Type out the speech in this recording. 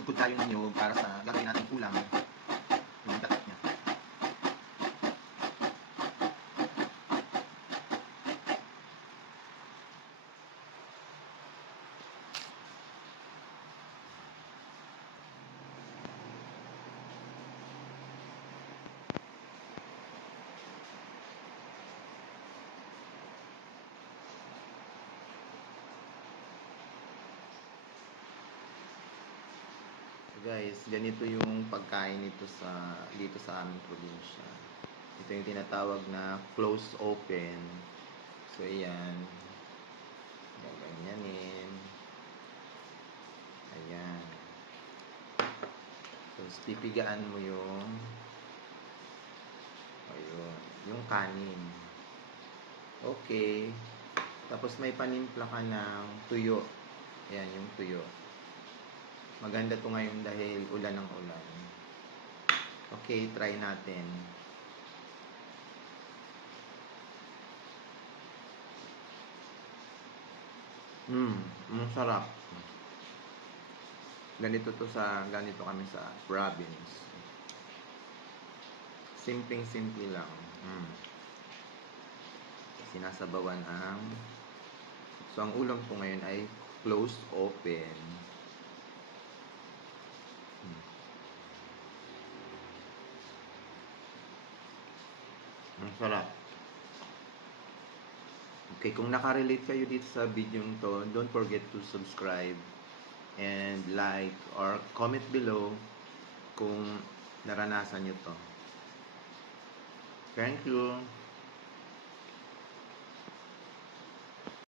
magkudkod tayo ng niyog para sa gagawin natin ulam. Yung dapat niya. Guys, ganito yung pagkain dito sa aming probinsya. Ito yung tinatawag na close open. So, ayan. Gaganyanin. Ayan. Tapos, pipigaan mo yung kanin. Okay. Tapos, may panimpla ka ng tuyo. Ayan, yung tuyo. Maganda to ngayon dahil ulan ng ulan. Okay, try natin. Sarap. Ganito kami sa province. Simpleng-simple lang. Sinasabawan So, ang ulam ko ngayon ay closed open. Ang sarap. Okay, kung nakarelate kayo dito sa video to, don't forget to subscribe and like or comment below kung naranasan nyo to. Thank you.